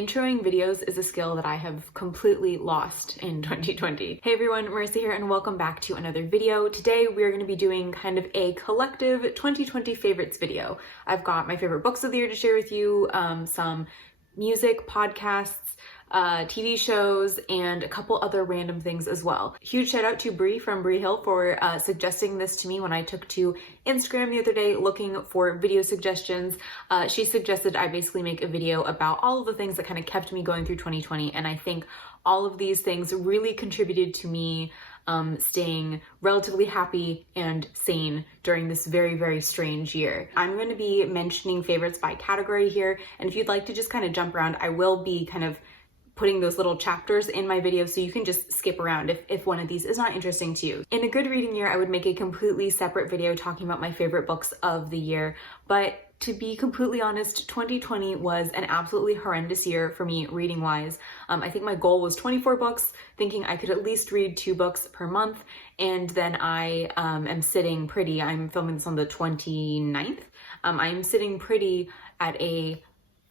Introing videos is a skill that I have completely lost in 2020. Hey everyone, Marissa here and welcome back to another video. Today we're going to be doing kind of a collective 2020 favorites video. I've got my favorite books of the year to share with you, some music, podcasts, TV shows, and a couple other random things as well. Huge shout out to Brie from Brie Hill for suggesting this to me when I took to Instagram the other day looking for video suggestions. She suggested I basically make a video about all of the things that kind of kept me going through 2020, and I think all of these things really contributed to me staying relatively happy and sane during this very, very strange year. I'm going to be mentioning favorites by category here, and if you'd like to just kind of jump around, I will be kind of putting those little chapters in my video so you can just skip around if one of these is not interesting to you. In a good reading year, I would make a completely separate video talking about my favorite books of the year, but to be completely honest, 2020 was an absolutely horrendous year for me reading wise. I think my goal was 24 books, thinking I could at least read 2 books per month, and then I am sitting pretty, I'm filming this on the 29th, I'm sitting pretty at a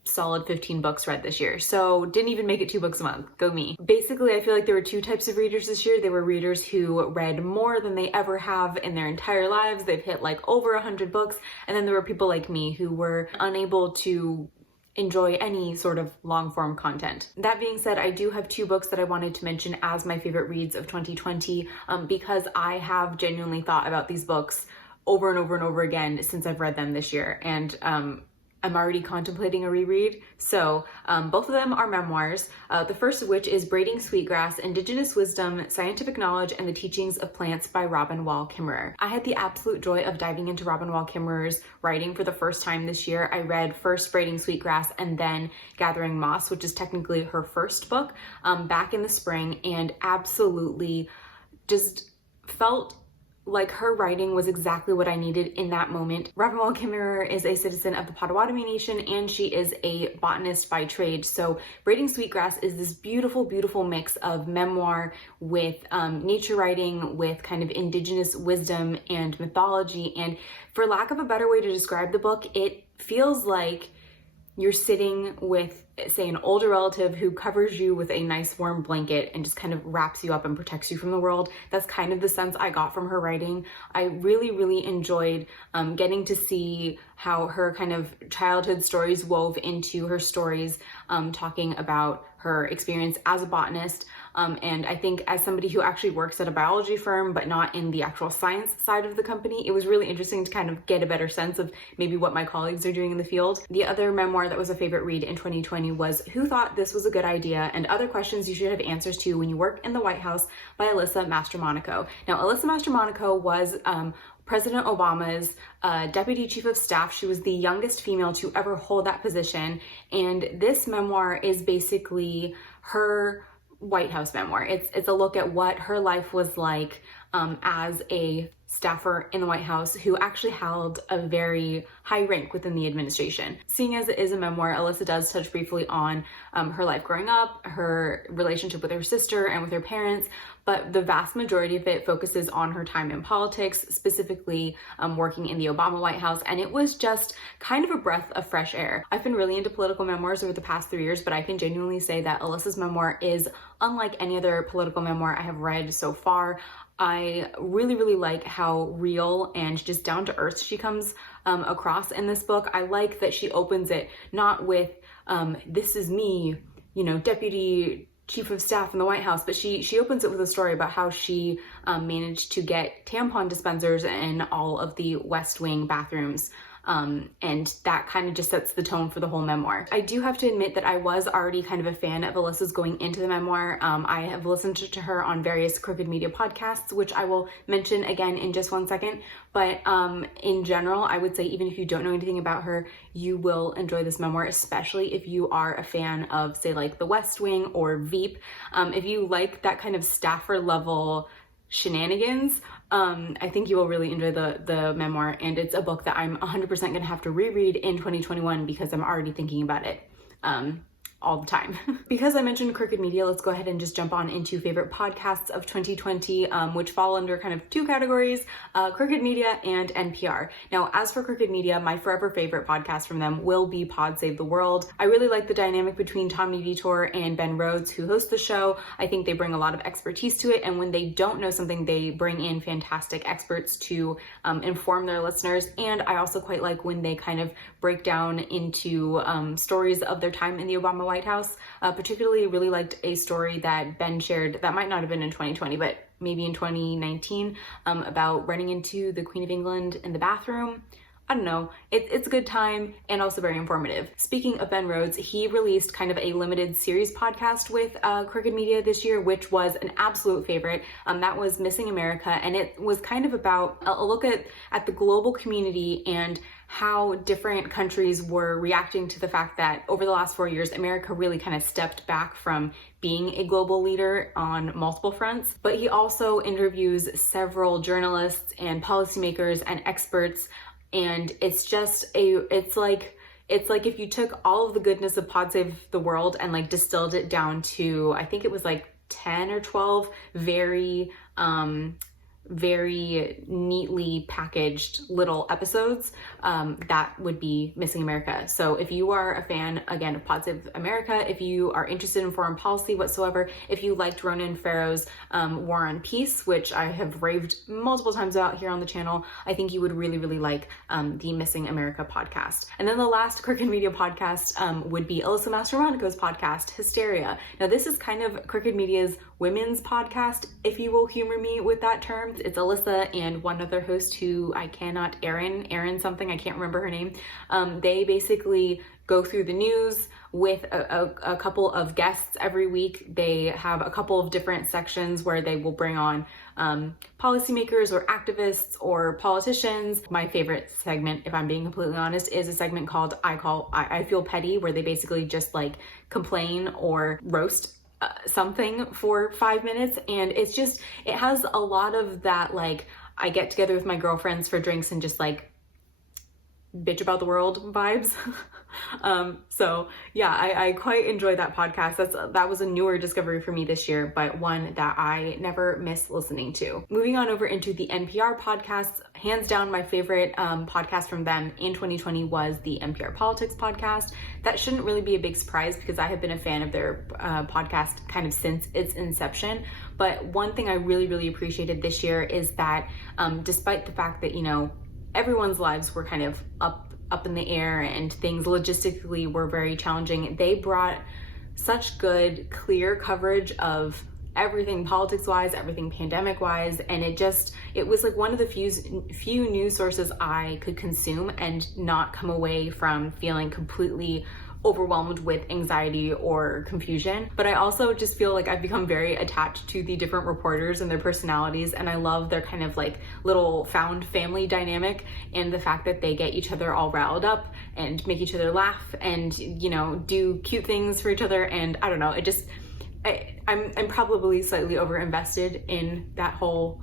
solid 15 books read this year. So didn't even make it 2 books a month. Go me. Basically, I feel like there were 2 types of readers this year. There were readers who read more than they ever have in their entire lives. They've hit like over 100 books. And then there were people like me who were unable to enjoy any sort of long form content. That being said, I do have 2 books that I wanted to mention as my favorite reads of 2020 because I have genuinely thought about these books over and over and over again since I've read them this year. And I'm already contemplating a reread. So both of them are memoirs. The first of which is Braiding Sweetgrass, Indigenous Wisdom, Scientific Knowledge, and the Teachings of Plants by Robin Wall Kimmerer. I had the absolute joy of diving into Robin Wall Kimmerer's writing for the first time this year. I read first Braiding Sweetgrass and then Gathering Moss, which is technically her first book, back in the spring, and absolutely just felt like her writing was exactly what I needed in that moment. Robin Wall Kimmerer is a citizen of the Potawatomi Nation, and she is a botanist by trade. So Braiding Sweetgrass is this beautiful, beautiful mix of memoir with nature writing, with kind of indigenous wisdom and mythology. And for lack of a better way to describe the book, it feels like you're sitting with, say, an older relative who covers you with a nice warm blanket and just kind of wraps you up and protects you from the world. That's kind of the sense I got from her writing. I really, really enjoyed getting to see how her kind of childhood stories wove into her stories, talking about her experience as a botanist. And I think as somebody who actually works at a biology firm, but not in the actual science side of the company, it was really interesting to kind of get a better sense of maybe what my colleagues are doing in the field. The other memoir that was a favorite read in 2020 was Who Thought This Was a Good Idea? And Other Questions You Should Have Answers to When You Work in the White House by Alyssa Mastromonaco. Now, Alyssa Mastromonaco was President Obama's deputy chief of staff. She was the youngest female to ever hold that position. And this memoir is basically her White House memoir. It's a look at what her life was like as a staffer in the White House who actually held a very high rank within the administration. Seeing as it is a memoir, Alyssa does touch briefly on her life growing up, her relationship with her sister and with her parents, but the vast majority of it focuses on her time in politics, specifically working in the Obama White House, and it was just kind of a breath of fresh air. I've been really into political memoirs over the past 3 years, but I can genuinely say that Alyssa's memoir is unlike any other political memoir I have read so far. I really, really like how real and just down to earth she comes across in this book. I like that she opens it not with, this is me, you know, deputy chief of staff in the White House, but she opens it with a story about how she managed to get tampon dispensers in all of the West Wing bathrooms. And that kind of just sets the tone for the whole memoir. I do have to admit that I was already kind of a fan of Alyssa's going into the memoir. I have listened to her on various Crooked Media podcasts, which I will mention again in just one second. But in general, I would say even if you don't know anything about her, you will enjoy this memoir, especially if you are a fan of, say, like The West Wing or Veep. If you like that kind of staffer level shenanigans, I think you will really enjoy the memoir, and it's a book that I'm 100% gonna have to reread in 2021 because I'm already thinking about it. all the time. Because I mentioned Crooked Media, let's go ahead and just jump on into favorite podcasts of 2020, which fall under kind of two categories, Crooked Media and NPR. Now, as for Crooked Media, my forever favorite podcast from them will be Pod Save the World. I really like the dynamic between Tommy Vitor and Ben Rhodes, who host the show. I think they bring a lot of expertise to it, and when they don't know something, they bring in fantastic experts to inform their listeners. And I also quite like when they kind of break down into stories of their time in the Obama White House. Particularly really liked a story that Ben shared that might not have been in 2020, but maybe in 2019, about running into the Queen of England in the bathroom. I don't know, it's a good time and also very informative. Speaking of Ben Rhodes, he released kind of a limited series podcast with Crooked Media this year, which was an absolute favorite. That was Missing America, and it was kind of about a look at the global community and how different countries were reacting to the fact that over the last 4 years, America really kind of stepped back from being a global leader on multiple fronts. But he also interviews several journalists and policymakers and experts, and it's like if you took all of the goodness of Pod Save the World and like distilled it down to, I think it was like 10 or 12 very neatly packaged little episodes, that would be Missing America. So if you are a fan, again, of Pod Save America, if you are interested in foreign policy whatsoever, if you liked Ronan Farrow's War on Peace, which I have raved multiple times about here on the channel, I think you would really, really like the Missing America podcast. And then the last Crooked Media podcast would be Alyssa Mastromonaco's podcast, Hysteria. Now this is kind of Crooked Media's women's podcast, if you will humor me with that term. It's Alyssa and one other host who Erin something, I can't remember her name. They basically go through the news with a couple of guests every week. They have a couple of different sections where they will bring on policymakers or activists or politicians. My favorite segment, if I'm being completely honest, is a segment called I Feel Petty, where they basically just like complain or roast something for 5 minutes. And it has a lot of that, like, I get together with my girlfriends for drinks and just like bitch about the world vibes. So yeah, I quite enjoy that podcast. That was a newer discovery for me this year, but one that I never miss listening to. Moving on over into the NPR podcasts, hands down my favorite podcast from them in 2020 was the NPR Politics podcast. That shouldn't really be a big surprise because I have been a fan of their podcast kind of since its inception. But one thing I really, really appreciated this year is that despite the fact that, you know, everyone's lives were kind of up in the air and things logistically were very challenging, they brought such good, clear coverage of everything politics-wise, everything pandemic-wise, and it was like one of the few news sources I could consume and not come away from feeling completely overwhelmed with anxiety or confusion. But I also just feel like I've become very attached to the different reporters and their personalities, and I love their kind of like little found family dynamic and the fact that they get each other all riled up and make each other laugh and, you know, do cute things for each other. And I don't know, I'm probably slightly over-invested in that whole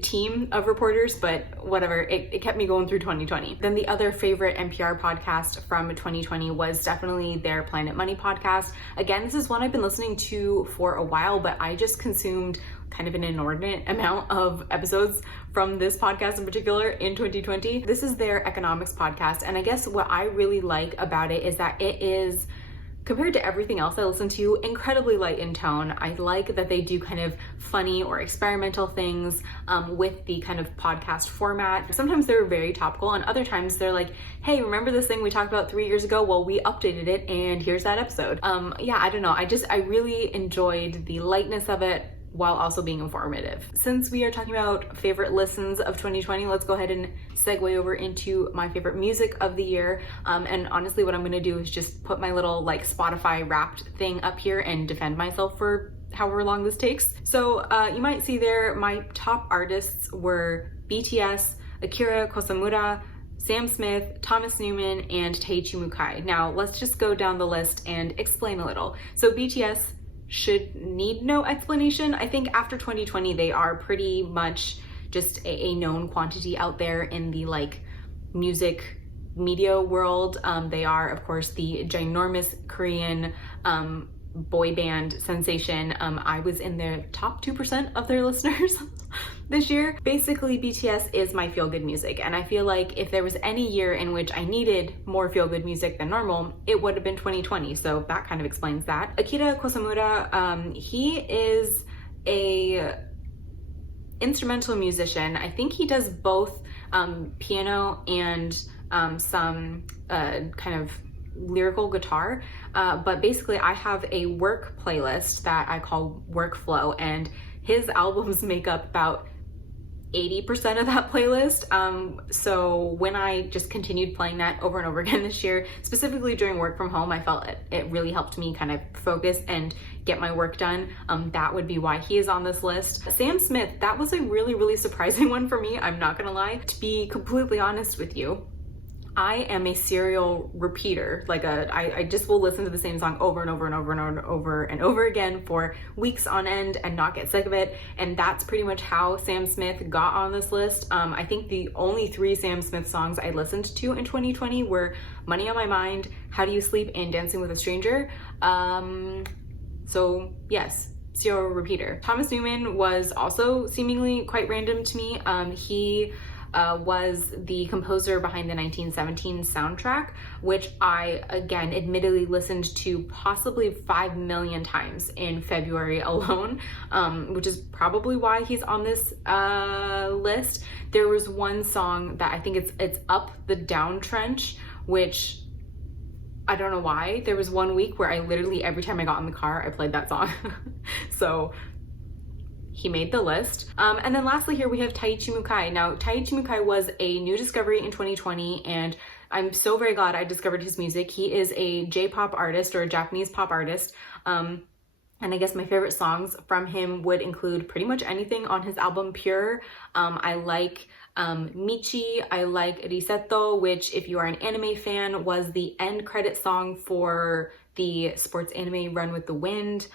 team of reporters, but whatever, it kept me going through 2020. Then the other favorite NPR podcast from 2020 was definitely their Planet Money podcast. Again, this is one I've been listening to for a while, but I just consumed kind of an inordinate amount of episodes from this podcast in particular in 2020. This is their economics podcast, and I guess what I really like about it is that it is, compared to everything else I listen to, incredibly light in tone. I like that they do kind of funny or experimental things with the kind of podcast format. Sometimes they're very topical, and other times they're like, hey, remember this thing we talked about 3 years ago? Well, we updated it and here's that episode. Yeah, I don't know. I really enjoyed the lightness of it while also being informative. Since we are talking about favorite listens of 2020, let's go ahead and segue over into my favorite music of the year. And honestly, what I'm gonna do is just put my little like Spotify Wrapped thing up here and defend myself for however long this takes. So you might see there, my top artists were BTS, Akira Kosamura, Sam Smith, Thomas Newman, and Taichi Mukai. Now let's just go down the list and explain a little. So BTS should need no explanation. I think after 2020, they are pretty much just a known quantity out there in the like music media world. They are, of course, the ginormous Korean boy band sensation. I was in the top 2% of their listeners this year. Basically, BTS is my feel-good music, and I feel like if there was any year in which I needed more feel-good music than normal, it would have been 2020, so that kind of explains that. Akira Kosamura, he is a instrumental musician. I think he does both piano and some kind of lyrical guitar, but basically I have a work playlist that I call Workflow, and his albums make up about 80% of that playlist. So when I just continued playing that over and over again this year, specifically during work from home, I felt it really helped me kind of focus and get my work done. That would be why he is on this list. Sam Smith, that was a really surprising one for me, I'm not gonna lie. To be completely honest with you, I am a serial repeater. I just will listen to the same song over and over again for weeks on end and not get sick of it. And that's pretty much how Sam Smith got on this list. I think the only 3 Sam Smith songs I listened to in 2020 were Money on My Mind, How Do You Sleep, and Dancing with a Stranger. So yes, serial repeater. Thomas Newman was also seemingly quite random to me. He was the composer behind the 1917 soundtrack, which I, again, admittedly listened to possibly 5 million times in February alone, which is probably why he's on this list. There was one song that I think it's Up the Down Trench, which I don't know why. There was one week where I literally, every time I got in the car, I played that song. So he made the list. And then lastly here we have Taiichi Mukai. Now, Taiichi Mukai was a new discovery in 2020, and I'm so very glad I discovered his music. He is a J-pop artist, or a Japanese pop artist. And I guess my favorite songs from him would include pretty much anything on his album Pure. I like Michi, I like Risetto, which, if you are an anime fan, was the end credit song for the sports anime Run with the Wind.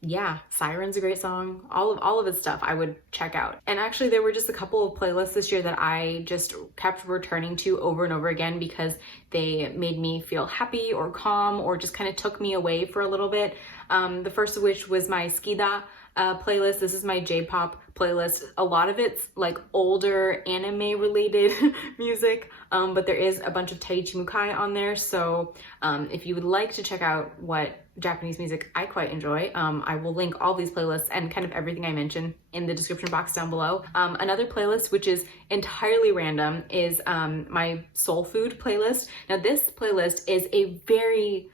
Yeah, Siren's a great song. All of his stuff I would check out. And actually there were just a couple of playlists this year that I just kept returning to over and over again because they made me feel happy or calm, or just kind of took me away for a little bit. The first of which was my Skida playlist. This is my J-pop playlist. A lot of it's like older anime related music, but there is a bunch of Taiichi Mukai on there. So if you would like to check out what Japanese music I quite enjoy, I will link all these playlists and kind of everything I mentioned in the description box down below. Another playlist, which is entirely random, is my soul food playlist. Now this playlist is a very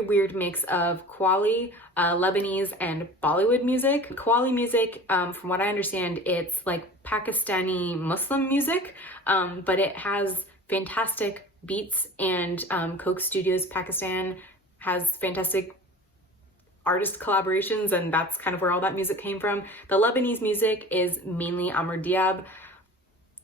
weird mix of Qawwali, Lebanese, and Bollywood music. Qawwali music, from what I understand, it's like Pakistani Muslim music, but it has fantastic beats, and Coke Studios Pakistan has fantastic artist collaborations, and that's kind of where all that music came from. The Lebanese music is mainly Amr Diab.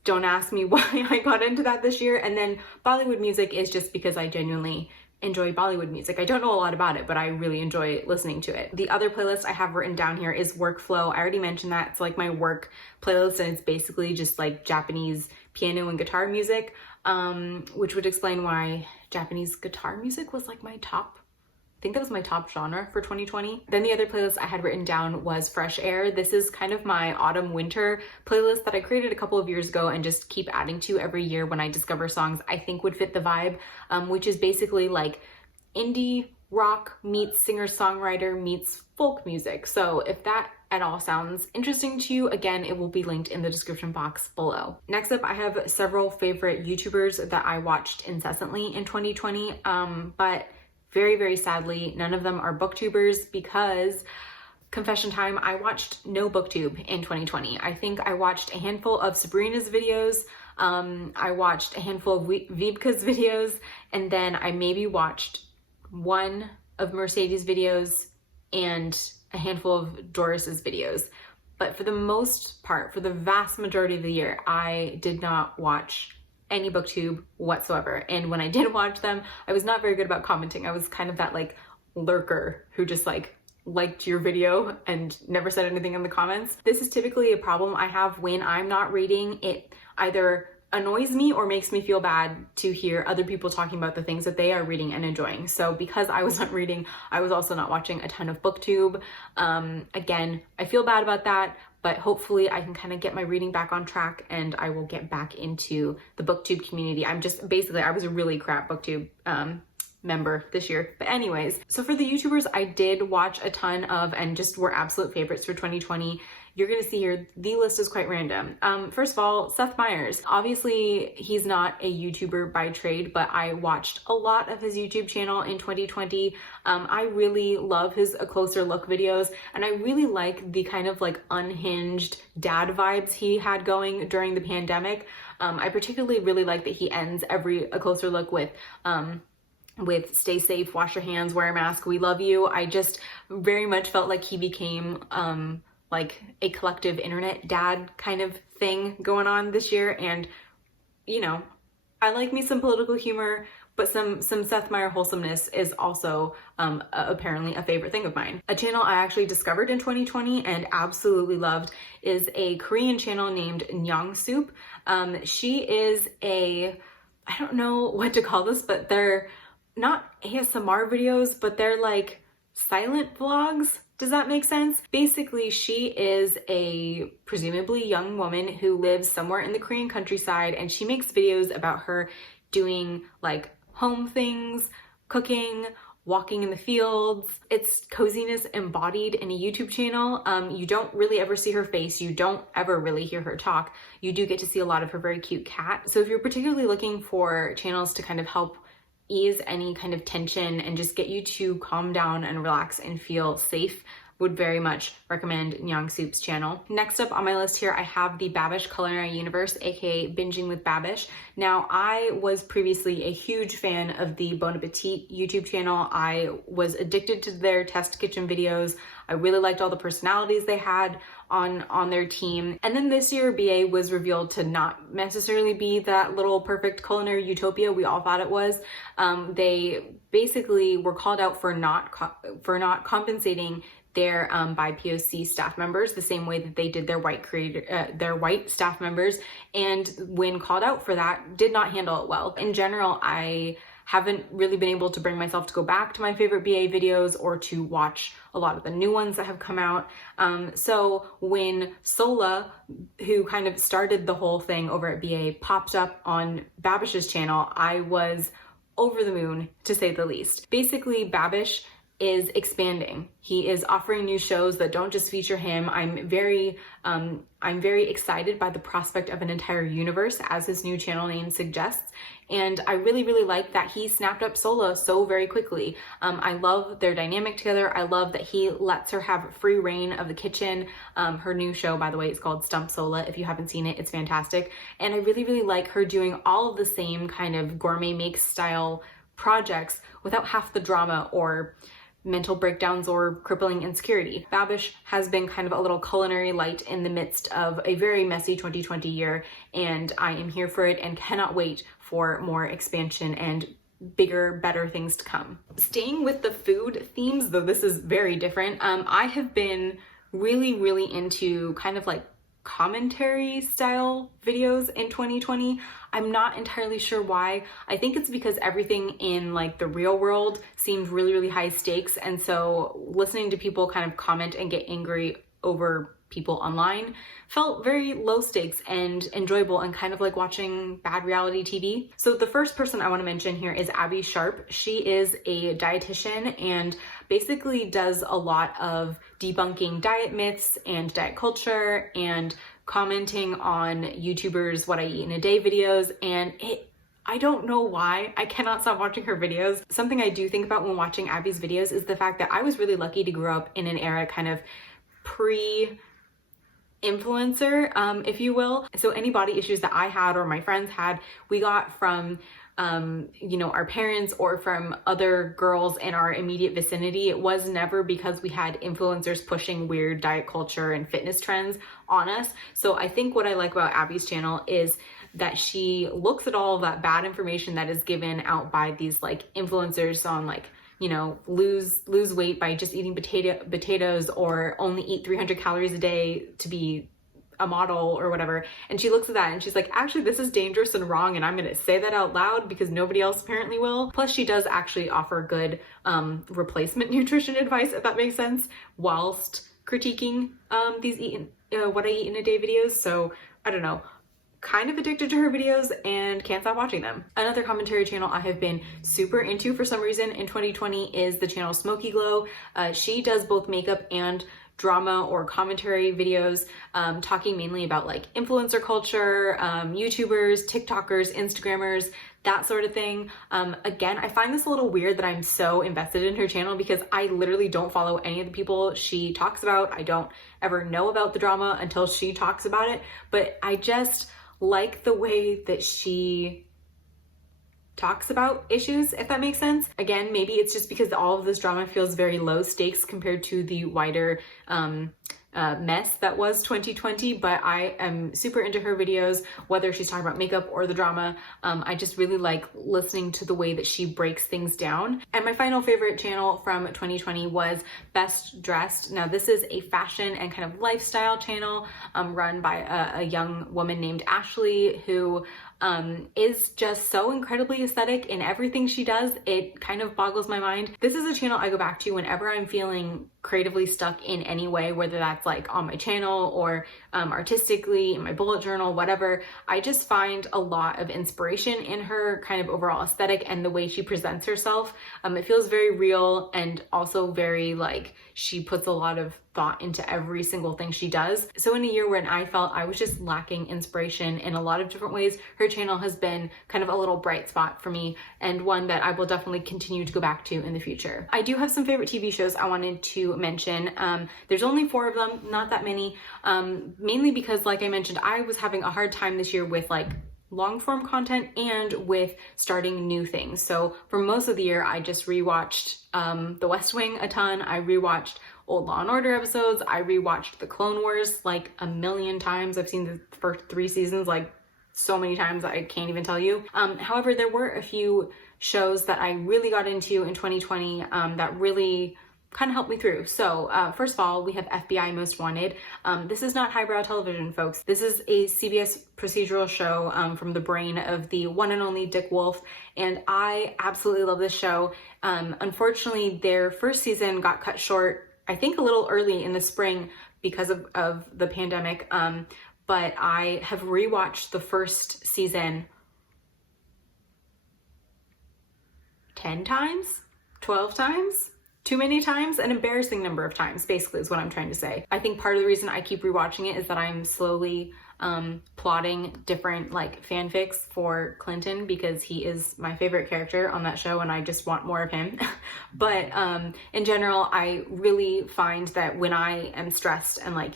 Don't ask me why I got into that this year. And then Bollywood music is just because I genuinely enjoy Bollywood music. I don't know a lot about it, but I really enjoy listening to it. The other playlist I have written down here is Workflow. I already mentioned that. It's like my work playlist, and it's basically just like Japanese piano and guitar music, which would explain why Japanese guitar music was like my top, I think that was my top genre for 2020. Then the other playlist I had written down was Fresh Air. This is kind of my autumn winter playlist that I created a couple of years ago and just keep adding to every year when I discover songs I think would fit the vibe, which is basically like indie rock meets singer-songwriter meets folk music. So if that at all sounds interesting to you, again, it will be linked in the description box below. Next up, I have several favorite YouTubers that I watched incessantly in 2020, but very sadly, none of them are booktubers because, confession time, I watched no booktube in 2020. I think I watched a handful of Sabrina's videos, I watched a handful of Vibka's videos, and then I maybe watched one of Mercedes' videos and a handful of Doris's videos. But for the most part, for the vast majority of the year, I did not watch any booktube whatsoever. And when I did watch them, I was not very good about commenting. I was kind of that like lurker who just like liked your video and never said anything in the comments. This is typically a problem I have when I'm not reading it, either annoys me or makes me feel bad to hear other people talking about the things that they are reading and enjoying. So because I was not reading, I was also not watching a ton of booktube. Again, I feel bad about that, but hopefully I can kind of get my reading back on track and I will get back into the booktube community. I was a really crap booktube member this year. But anyways, so for the YouTubers I did watch a ton of and just were absolute favorites for 2020, you're gonna see here, the list is quite random. First of all, Seth Meyers. Obviously, he's not a YouTuber by trade, but I watched a lot of his YouTube channel in 2020. I really love his A Closer Look videos, and I really like the kind of like unhinged dad vibes he had going during the pandemic. I particularly really like that he ends every A Closer Look with stay safe, wash your hands, wear a mask, we love you. I just very much felt like he became like a collective internet dad kind of thing going on this year. And, you know, I like me some political humor, but some Seth Meyers wholesomeness is also apparently a favorite thing of mine. A channel I actually discovered in 2020 and absolutely loved is a Korean channel named Nyang Soup. She is I don't know what to call this, but they're not ASMR videos, but they're like silent vlogs. Does that make sense? Basically, she is a presumably young woman who lives somewhere in the Korean countryside, and she makes videos about her doing like home things, cooking, walking in the fields. It's coziness embodied in a YouTube channel. You don't really ever see her face. You don't ever really hear her talk. You do get to see a lot of her very cute cat. So if you're particularly looking for channels to kind of help ease any kind of tension and just get you to calm down and relax and feel safe, would very much recommend Nyang Soup's channel. Next up on my list here, I have the Babish Culinary Universe, aka Binging with Babish. Now, I was previously a huge fan of the Bon Appetit YouTube channel. I was addicted to their test kitchen videos. I really liked all the personalities they had on their team. And then this year, BA was revealed to not necessarily be that little perfect culinary utopia we all thought it was. They basically were called out for not compensating their BIPOC staff members the same way that they did their white staff members, and when called out for that, did not handle it well. In general, I haven't really been able to bring myself to go back to my favorite BA videos or to watch a lot of the new ones that have come out. So when Sola, who kind of started the whole thing over at BA, popped up on Babish's channel, I was over the moon, to say the least. Basically, Babish is expanding. He is offering new shows that don't just feature him. I'm very excited by the prospect of an entire universe, as his new channel name suggests. And I really, really like that he snapped up Sola so very quickly. I love their dynamic together. I love that he lets her have free reign of the kitchen. Her new show, by the way, is called Stump Sola. If you haven't seen it, it's fantastic. And I really, really like her doing all of the same kind of gourmet make style projects without half the drama or mental breakdowns or crippling insecurity. Babish has been kind of a little culinary light in the midst of a very messy 2020 year, and I am here for it and cannot wait for more expansion and bigger, better things to come. Staying with the food themes, though this is very different, I have been really, really into kind of like commentary style videos in 2020. I'm not entirely sure why. I think it's because everything in like the real world seemed really, really high stakes. And so listening to people kind of comment and get angry over people online felt very low stakes and enjoyable and kind of like watching bad reality TV. So the first person I want to mention here is Abby Sharp. She is a dietitian and basically does a lot of debunking diet myths and diet culture and commenting on YouTubers' what I eat in a day videos, and I don't know why, I cannot stop watching her videos. Something I do think about when watching Abby's videos is the fact that I was really lucky to grow up in an era kind of pre-influencer, if you will. So any body issues that I had or my friends had, we got from our parents or from other girls in our immediate vicinity. It was never because we had influencers pushing weird diet culture and fitness trends on us. So I think what I like about Abby's channel is that she looks at all of that bad information that is given out by these like influencers on like, lose weight by just eating potatoes or only eat 300 calories a day to be a model or whatever, and she looks at that and she's like, actually this is dangerous and wrong, and I'm gonna say that out loud because nobody else apparently will. Plus she does actually offer good replacement nutrition advice, if that makes sense, whilst critiquing these what I eat in a day videos. So I don't know, kind of addicted to her videos and can't stop watching them. Another commentary channel I have been super into for some reason in 2020 is the channel Smoky Glow. She does both makeup and drama or commentary videos, talking mainly about like influencer culture, YouTubers, TikTokers, Instagrammers, that sort of thing. Again, I find this a little weird that I'm so invested in her channel because I literally don't follow any of the people she talks about. I don't ever know about the drama until she talks about it, but I just like the way that she talks about issues, if that makes sense. Again, maybe it's just because all of this drama feels very low stakes compared to the wider mess that was 2020, but I am super into her videos, whether she's talking about makeup or the drama. I just really like listening to the way that she breaks things down. And my final favorite channel from 2020 was Best Dressed. Now this is a fashion and kind of lifestyle channel run by a young woman named Ashley, who is just so incredibly aesthetic in everything she does. It kind of boggles my mind. This is a channel I go back to whenever I'm feeling creatively stuck in any way, whether that's like on my channel or artistically in my bullet journal, whatever. I just find a lot of inspiration in her kind of overall aesthetic and the way she presents herself. It feels very real and also very like she puts a lot of thought into every single thing she does. So in a year when I felt I was just lacking inspiration in a lot of different ways, her channel has been kind of a little bright spot for me and one that I will definitely continue to go back to in the future. I do have some favorite TV shows I wanted to mention. There's only 4 of them, not that many, mainly because like I mentioned, I was having a hard time this year with like long form content and with starting new things. So for most of the year, I just rewatched The West Wing a ton. I rewatched old Law and Order episodes. I rewatched The Clone Wars like a million times. I've seen the first 3 seasons like so many times I can't even tell you. However, there were a few shows that I really got into in 2020 that really kind of helped me through. So first of all, we have FBI Most Wanted. This is not highbrow television, folks. This is a CBS procedural show from the brain of the one and only Dick Wolf, and I absolutely love this show. Unfortunately, their first season got cut short, I think a little early in the spring because of the pandemic, but I have rewatched the first season 10 times, 12 times, too many times, an embarrassing number of times, basically is what I'm trying to say. I think part of the reason I keep rewatching it is that I'm slowly plotting different like fanfics for Clinton because he is my favorite character on that show and I just want more of him. But in general, I really find that when I am stressed and like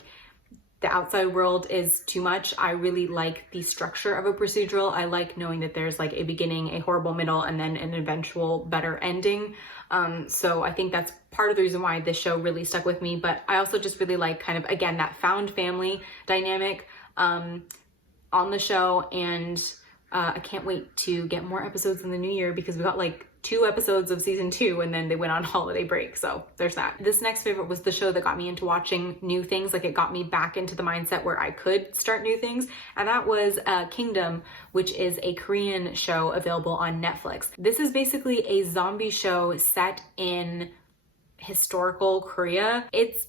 the outside world is too much, I really like the structure of a procedural. I like knowing that there's like a beginning, a horrible middle, and then an eventual better ending. So I think that's part of the reason why this show really stuck with me. But I also just really like kind of, again, that found family dynamic on the show. And I can't wait to get more episodes in the new year because we got like 2 episodes of season 2 and then they went on holiday break. So there's that. This next favorite was the show that got me into watching new things. Like it got me back into the mindset where I could start new things. And that was Kingdom, which is a Korean show available on Netflix. This is basically a zombie show set in historical Korea. It's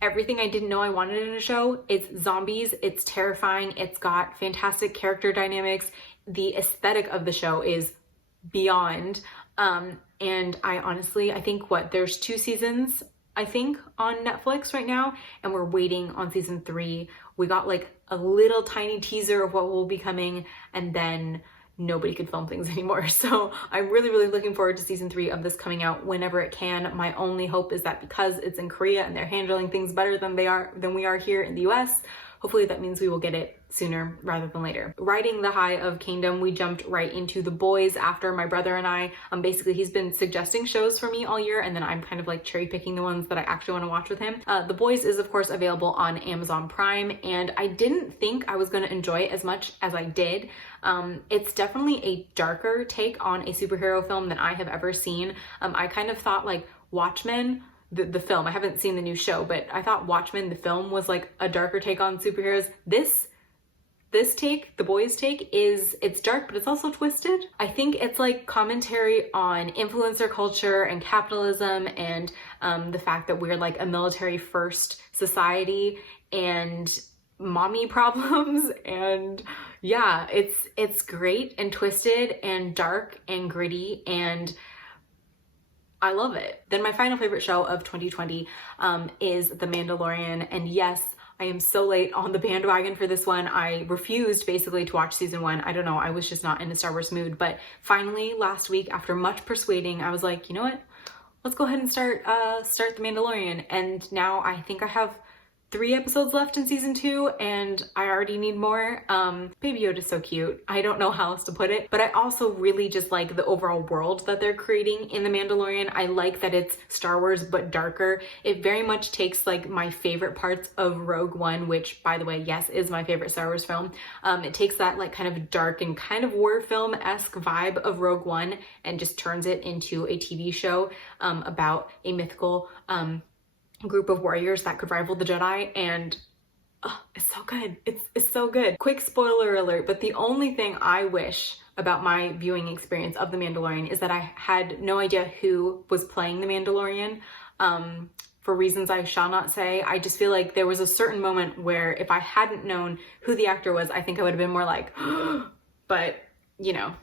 everything I didn't know I wanted in a show. It's zombies, it's terrifying, it's got fantastic character dynamics. The aesthetic of the show is beyond. And I think there's 2 seasons, I think, on Netflix right now, and we're waiting on season 3. We got like a little tiny teaser of what will be coming, and then nobody could film things anymore. So I'm really, really looking forward to season 3 of this coming out whenever it can. My only hope is that because it's in Korea and they're handling things better than we are here in the US, hopefully that means we will get it sooner rather than later. Riding the high of Kingdom, we jumped right into The Boys after my brother and I. Basically, he's been suggesting shows for me all year, and then I'm kind of like cherry picking the ones that I actually want to watch with him. The Boys is of course available on Amazon Prime, and I didn't think I was going to enjoy it as much as I did. It's definitely a darker take on a superhero film than I have ever seen. I kind of thought like Watchmen the film. I haven't seen the new show, but I thought Watchmen, the film, was like a darker take on superheroes. This take, the boys' take, it's dark, but it's also twisted. I think it's like commentary on influencer culture and capitalism and the fact that we're like a military first society and mommy problems. And yeah, it's great and twisted and dark and gritty, and I love it. Then my final favorite show of 2020 is The Mandalorian. And yes, I am so late on the bandwagon for this one. I refused basically to watch season 1. I don't know, I was just not in a Star Wars mood. But finally last week, after much persuading, I was like, you know what? Let's go ahead and start The Mandalorian. And now I think I have 3 episodes left in season 2, and I already need more. Baby Yoda's so cute. I don't know how else to put it, but I also really just like the overall world that they're creating in The Mandalorian. I like that it's Star Wars, but darker. It very much takes like my favorite parts of Rogue One, which, by the way, yes, is my favorite Star Wars film. It takes that like kind of dark and kind of war film-esque vibe of Rogue One and just turns it into a TV show about a mythical group of warriors that could rival the Jedi, and it's so good. It's so good. Quick spoiler alert, but the only thing I wish about my viewing experience of The Mandalorian is that I had no idea who was playing The Mandalorian. For reasons I shall not say. I just feel like there was a certain moment where if I hadn't known who the actor was, I think I would have been more like, but you know,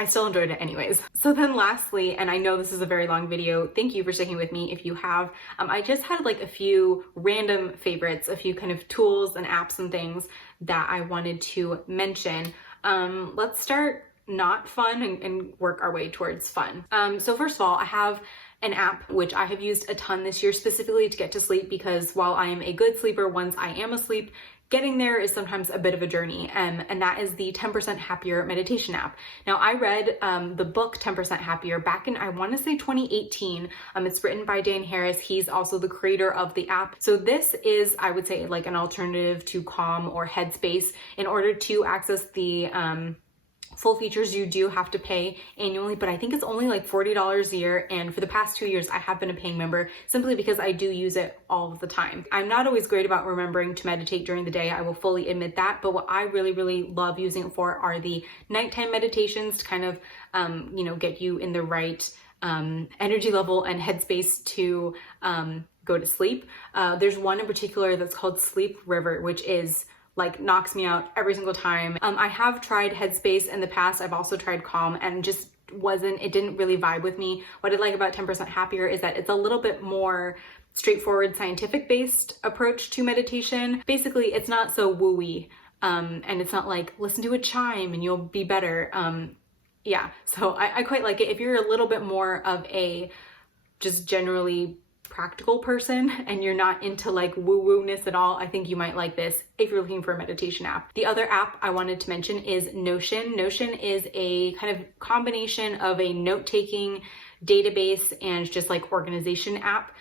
I still enjoyed it anyways. So then lastly, and I know this is a very long video, thank you for sticking with me if you have, I just had like a few random favorites, a few kind of tools and apps and things that I wanted to mention. Let's start not fun and work our way towards fun. So first of all, I have an app which I have used a ton this year specifically to get to sleep, because while I am a good sleeper once I am asleep, getting there is sometimes a bit of a journey, and that is the 10% Happier meditation app. Now, I read the book 10% Happier back in, I want to say 2018. It's written by Dan Harris. He's also the creator of the app. So this is, I would say, like an alternative to Calm or Headspace. In order to access the full features, you do have to pay annually, but I think it's only like $40 a year. And for the past 2 years, I have been a paying member simply because I do use it all of the time. I'm not always great about remembering to meditate during the day. I will fully admit that. But what I really, really love using it for are the nighttime meditations to kind of, get you in the right energy level and headspace to go to sleep. There's one in particular that's called Sleep River, which is like knocks me out every single time. I have tried Headspace in the past. I've also tried Calm, and just it didn't really vibe with me. What I like about 10% Happier is that it's a little bit more straightforward, scientific based approach to meditation. Basically, it's not so woo-y, and it's not like listen to a chime and you'll be better. Yeah, so I quite like it. If you're a little bit more of a just generally practical person and you're not into like woo-woo-ness at all, I think you might like this if you're looking for a meditation app. The other app I wanted to mention is Notion. Notion is a kind of combination of a note-taking database and just like organization app,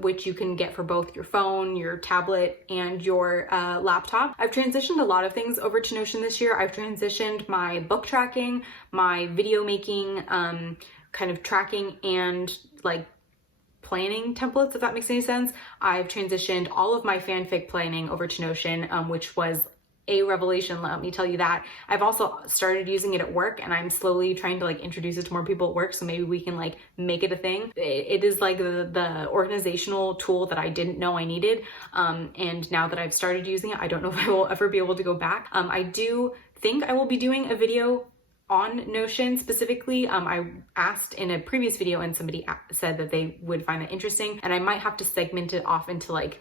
which you can get for both your phone, your tablet, and your laptop. I've transitioned a lot of things over to Notion this year. I've transitioned my book tracking, my video making, kind of tracking, and like planning templates, if that makes any sense. I've transitioned all of my fanfic planning over to Notion, which was a revelation, let me tell you that. I've also started using it at work, and I'm slowly trying to like introduce it to more people at work, so maybe we can like make it a thing. It is like the organizational tool that I didn't know I needed, and now that I've started using it, I don't know if I will ever be able to go back. I do think I will be doing a video on Notion specifically. I asked in a previous video and somebody said that they would find that interesting, and I might have to segment it off into like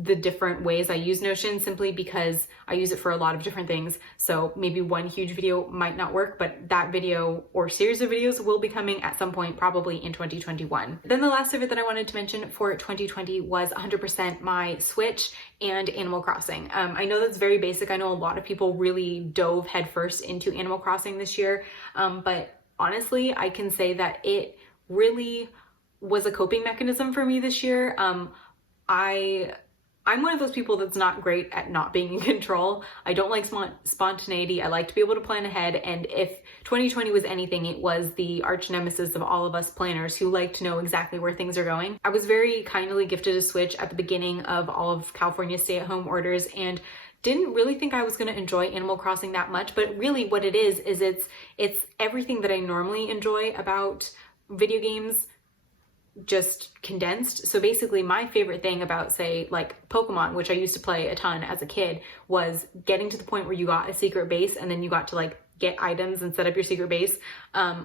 the different ways I use Notion, simply because I use it for a lot of different things. So maybe one huge video might not work, but that video or series of videos will be coming at some point, probably in 2021. Then the last of it that I wanted to mention for 2020 was 100% my Switch and Animal Crossing. I know that's very basic. I know a lot of people really dove headfirst into Animal Crossing this year, but honestly, I can say that it really was a coping mechanism for me this year. I'm one of those people that's not great at not being in control. I don't like spontaneity. I like to be able to plan ahead. And if 2020 was anything, it was the arch nemesis of all of us planners who like to know exactly where things are going. I was very kindly gifted a Switch at the beginning of all of California's stay-at-home orders and didn't really think I was going to enjoy Animal Crossing that much, but really what it is it's everything that I normally enjoy about video games, just condensed. So basically my favorite thing about, say, like Pokemon, which I used to play a ton as a kid, was getting to the point where you got a secret base and then you got to like get items and set up your secret base,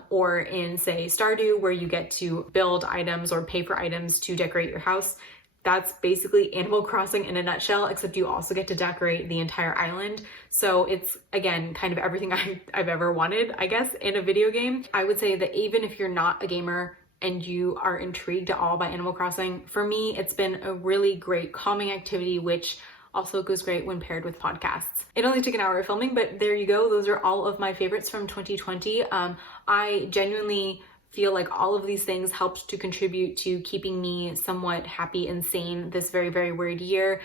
or in, say, Stardew, where you get to build items or pay for items to decorate your house. That's basically Animal Crossing in a nutshell, except you also get to decorate the entire island. So it's, again, kind of everything I've ever wanted, I guess, in a video game. I would say that even if you're not a gamer and you are intrigued at all by Animal Crossing, for me, it's been a really great calming activity, which also goes great when paired with podcasts. It only took an hour of filming, but there you go. Those are all of my favorites from 2020. I genuinely feel like all of these things helped to contribute to keeping me somewhat happy and sane this very, very weird year.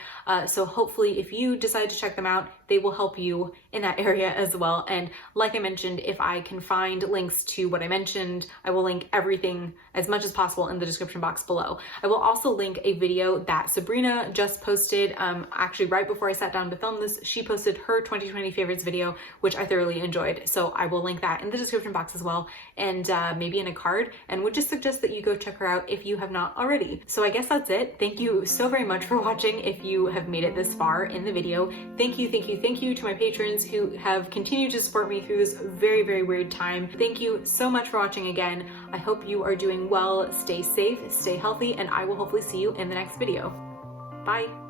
So hopefully if you decide to check them out, they will help you in that area as well. And like I mentioned, if I can find links to what I mentioned, I will link everything as much as possible in the description box below. I will also link a video that Sabrina just posted, actually right before I sat down to film this. She posted her 2020 favorites video, which I thoroughly enjoyed. So I will link that in the description box as well, and maybe in a card, and would just suggest that you go check her out if you have not already. So I guess that's it. Thank you so very much for watching. If you have made it this far in the video, thank you to my patrons who have continued to support me through this very, very weird time. Thank you so much for watching again. I hope you are doing well. Stay safe, stay healthy, and I will hopefully see you in the next video. Bye.